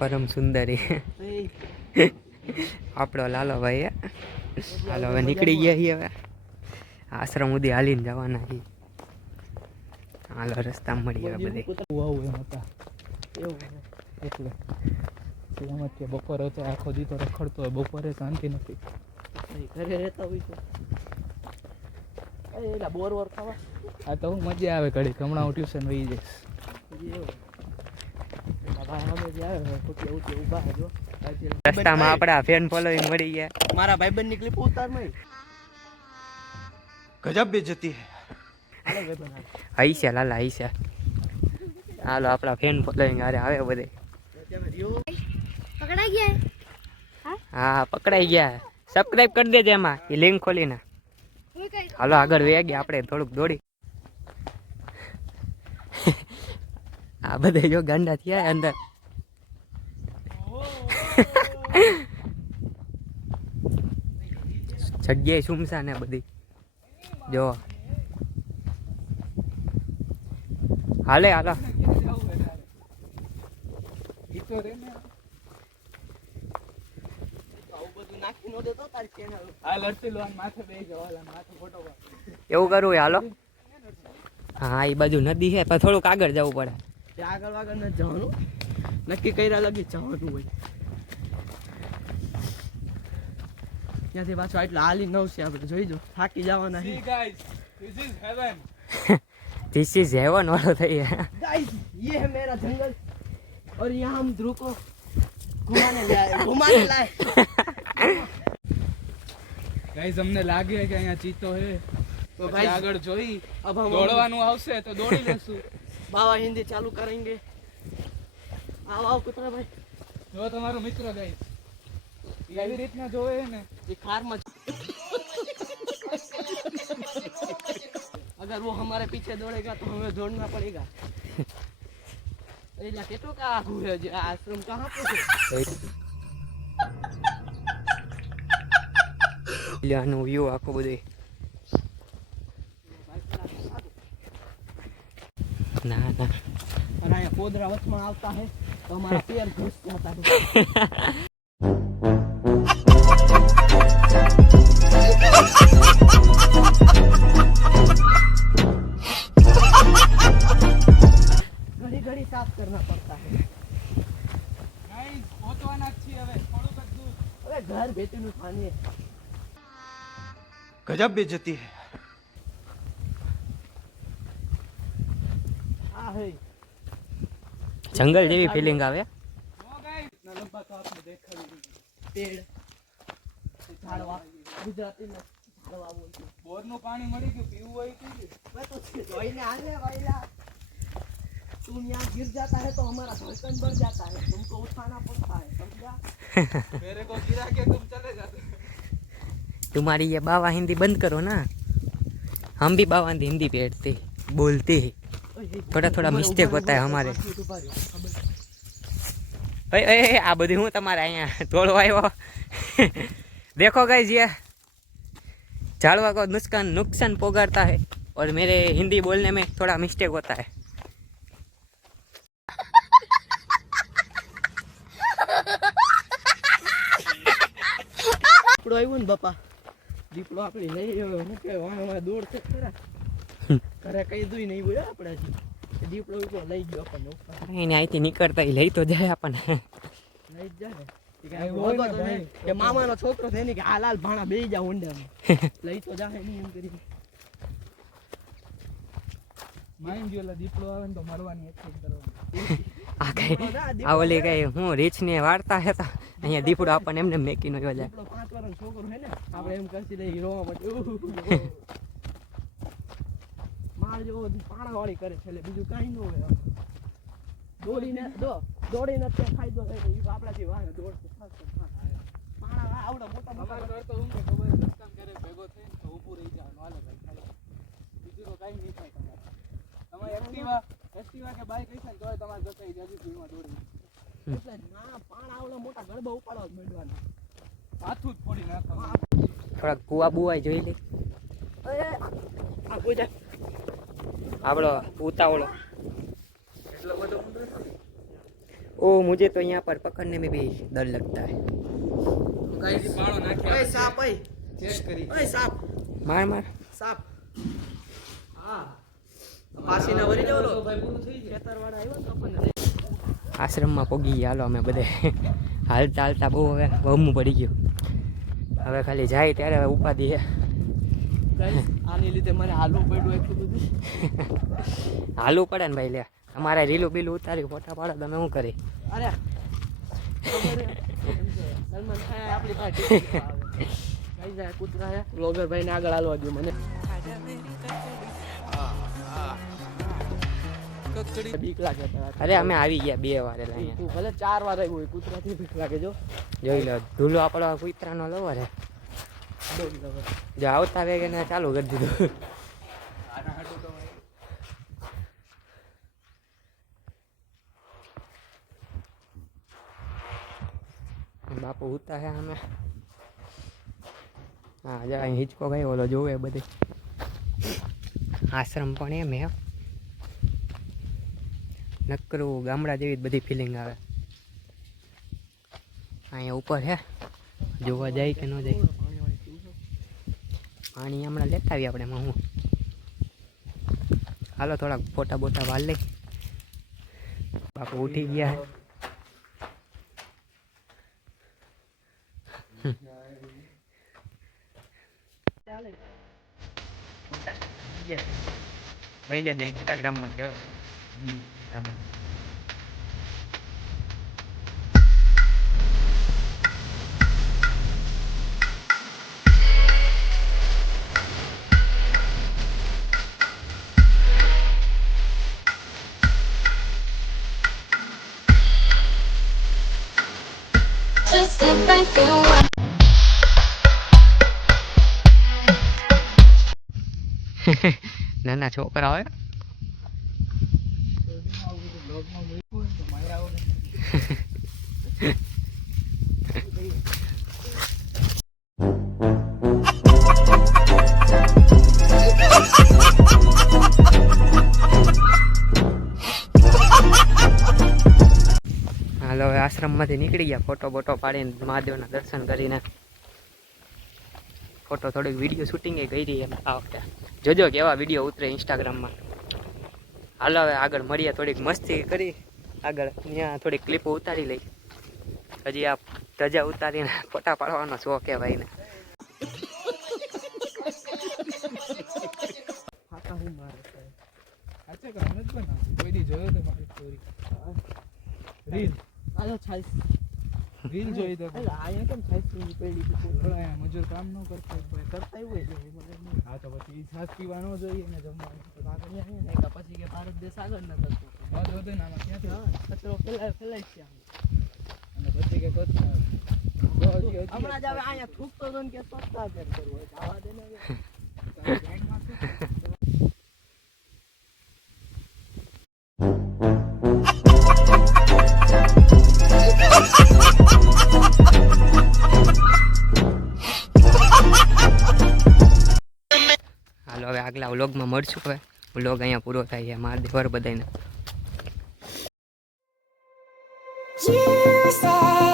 પરમ સુંદરી આપણો લાલો ભાઈ હાલો હવે નીકળી ગયા છીએ હવે આશ્રમ સુધી હાલીને જવાના છીએ હાલો રસ્તા મળી હવે બધે એમ જ કે બપોરે તો આખો દી તો રખડતો હોય બપોરે શાંતિ નથી ઘરે રહેતા હોય તો એલા બોર વોર ખાવા આ તો હું મજા આવે ઘડી હમણાં હું ટ્યુશન વહી જઈશ રસ્તામાં આપડા ફેન ફોલોઈંગ મળી ગયા મારા ભાઈબંધ ની ક્લિપ ઉતાર મય ગજબ બેજતી હાલો ભાઈબંધ હઈ છે લાલા હઈ છે હાલો આપડા ફેન ફોલોઈંગ હારે આવે બધે પકડાઈ ગયા હા પકડાઈ ગયા સબસ્ક્રાઇબ કરી દેજે એમાં એ લિંક ખોલીને હાલો આગળ વે ગયા આપણે થોડુંક દોડી આ બધા જો ગાંડા થયા અંદર જગ્યાએ સુમસા ને બધી જો હાલે હાલો એવું કરવું હાલો હા એ બાજુ નદી છે પણ થોડુંક આગળ જવું પડે આગળ આગળ ન જવાનું નક્કી કર્યા લગી જવાનું હોય ત્યાંથી પાછો એટલા હાલી નવ છે આપણે જોઈ જો થાકી જવાના ધીસ ઇઝ હેવન વાળો થઈ गाइस ये है मेरा जंगल और यहाँ हम ध्रुव को घुमाने लाए ગાઈસ અમને લાગે કે અહીંયા ચીતો હે તો ભાઈ આગળ જોઈ अब हम દોડવાનું આવશે તો દોડી લેશું बाबा हिंदी चालू करेंगे आओ आओ कुतरा भाई જો તમારો મિત્ર ગાઈસ એવી રીતના જોવે હે ને ये कार में अगर वो हमारे पीछे दौड़ेगा तो हमें दौड़ना पड़ेगा अरे केटो का आगू है जो आश्रम कहाँ पे है આનું વ્યૂ આખું બધું ના ના और यहाँ पोदरा वच में आता है तो हमारा पैर घुस जाता है घड़ी घड़ी साफ करना पड़ता है ગાઈસ પહોંચવાના જ છીએ હવે થોડુંક જ દૂર अरे घर बेटी में पानी है गजब बेइज्जती है हाँ है જંગલ જેવી ફિલિંગ આવે જો ગાઈસ ના લંબા તો આપને દેખાડી पेड़ झाड़वा गुजराती में झाड़वा बोलते हैं બોરનું પાણી મળી ગયું પીવું હોય કે मैं तो धोઈને आने वाला तुम यहाँ गिर जाता है तो हमारा धड़कन बढ़ जाता है तुमको उठाना पड़ता है समझा मेरे को गिरा के तुम चले जाते तुम्हारी ये बाबा हिंदी बंद करो ना हम भी बाबा हिंदी बैठते बोलते हैं थोड़ा थोड़ा मिस्टेक होता है हमारे आ बधी हूँ तुम्हारे यहाँ तोड़ो आयो देखो गाइस ये झाड़वा को नुकसान पहुंचाता है और मेरे हिंदी बोलने में थोड़ा मिस्टेक होता है દીપડો આવ્યો ને બાપા દીપડો આપણે લઈ આવ્યો હું કે વાહ દોડ છે ખરા ઘરે કઈ દુઈ નહીં બોલ્યો આપણે દીપડો ઉપર લઈ ગયો આપણને એને અહીંથી નીકળતા એ લઈ તો જાય આપણને લઈ જ જાય ને કે મામાનો છોકરો છે ને કે હાલ હાલ ભાણા બેસી જા ઊંડામાં લઈ તો જાય નહીં એમ કરી માઇન્ડ યુ દીપડો આવે ને તો મરવાની એક્ટિંગ કરવાની આ કઈ આ ઓલી કઈ હું રીચ ની વાર્તા હતા અહીંયા દીપડો આપણને એમને મેકી નો જાય દીપડો 5 વર્ષનો છોકરો છે ને આપણે એમ કરતી લઈ રોવા માટે માર જેવો પાણા વાળી કરે છે એટલે બીજું કાંઈ ન હોય દોડીને તે ફાયદો થાય એ આપણાથી વાહે દોડશે પાણા આવડા મોટા અમાર ઘર તો હું કે ખબર રસ્તામાં ક્યારે ભેગો થઈને તો ઊભું રહી જવાનું હાલે ભાઈ ખાલી બીજું તો કાંઈ નહીં થાય તમારે એક્ટિવા કે બાઈક હશે ને તોય તમારે જતા જાજી સ્પીડમાં દોડી એટલે ના પાણા આવડા મોટા ગળબા ઉપાડવા જ મેળવાના માથું જ ફોડી નાખવાનું થોડા કુવા બુવાય જોઈ લે આ કોઈ જાય આપણો ઉતાવળો ओ मुझे तो यहाँ पर पकड़ने में भी डर लगता है। ગાઈસ પાળો નાખ્યા ઓય સાપ ઓય ચેક કરી ઓય સાપ मार मार। સાપ હા પાસીના વરી જવો તો ભાઈ પૂરું થઈ જાય ખેતરવાળા આવ્યો તો આપણને આશ્રમમાં પોગી ગયા હાલો અમે બધે હાલતા હાલતા બહુ હવે વહમું પડી ગયું હવે ખાલી જાય ત્યારે હવે ઉપાધિ છે ગાઈસ આની લીધે મને હાલવું પડ્યું એટલું બધું હાલવું પડે ને ભાઈ લે અમારે રીલું બીલું ઉતારી ફોટા પાડો તમે શું કરી અરે ખબર હે? સલમાન ખાન આપણી પાસે ગાઈસ આ કૂતરા હે બ્લોગર ભાઈને આગળ હાલવા દો મને બીક લાગે તારા. અરે અમે આવી ગયા 2 વાર એટલે અહીંયા તું ભલે 4 વાર આવ્યો હોય કૂતરાથી બીક લાગે જો જોઈ લો ધૂલો આપણો કુતરાનો લવર હે જો આવતા વેગે ને ચાલુ કરી દીધું બાપુ ઉતા હે અમે હા જા અહીં હિંચકો ગયો ઓલો જોવે બધી આશ્રમ પણ એમ હે નકરું ગામડા જેવી જ બધી ફિલિંગ આવે અહીંયા ઉપર હે જોવા જાય કે ન જાય પાણી હમણાં લેતા આવીએ આપણે એમાં હું હાલો થોડાક ફોટા બોટા વાળ લઈ બાપુ ઉઠી ગયા ભાઈ લે ઇન્સ્ટાગ્રામમાં ગયો Just step back away. નાના છોકરા હોય બ્લોગમાં મૂક્યું હોય તો મારે આવો ને હાલો હવે આશ્રમમાંથી નીકળી ગયા ફોટો બોટો પાડીને મહાદેવના દર્શન કરીને ફોટો થોડીક વિડીયો શૂટિંગ કરી એમ આ વખતે જોજો કેવા વિડીયો ઉતરે ઇન્સ્ટાગ્રામમાં હાલો હવે આગળ મળીએ થોડીક મસ્તી કરી આગળ ત્યાં થોડીક ક્લિપો ઉતારી લઈ હજી આ ધજા ઉતારીને ફોટા પાડવાનો શોખ છે ભાઈને ફાકા હું મારે સાચે કામ જ બનાવ કોઈ દી જોયો તો મારી સ્ટોરી રીલ આજો છાઈસ રીલ જોઈ તો એટલે આયા કેમ છાઈસ ની પેલી થોડા મજૂર કામ ન કરતા હોય કરતા હોય એટલે મને નહીં. હા તો પછી છાસ પીવા ન જોઈએ ને જમવાનું તો આગળ આયા ને કે પછી કે ભારત દેશ આગળ ન કરતો મત વધે ને આમાં ક્યાંથી હા કચરો ફેલાય છે આમ. અને પછી કે હમણાં જ હવે અહીંયા થૂકતો હતો ને કે સસ્તા કેમ કરવું હોય આવા દે ને હવે. હાલો હવે આગલા વ્લોગમાં મળશું હવે વ્લોગ અહીંયા પૂરો થાય છે મહાદેવ બધાને You said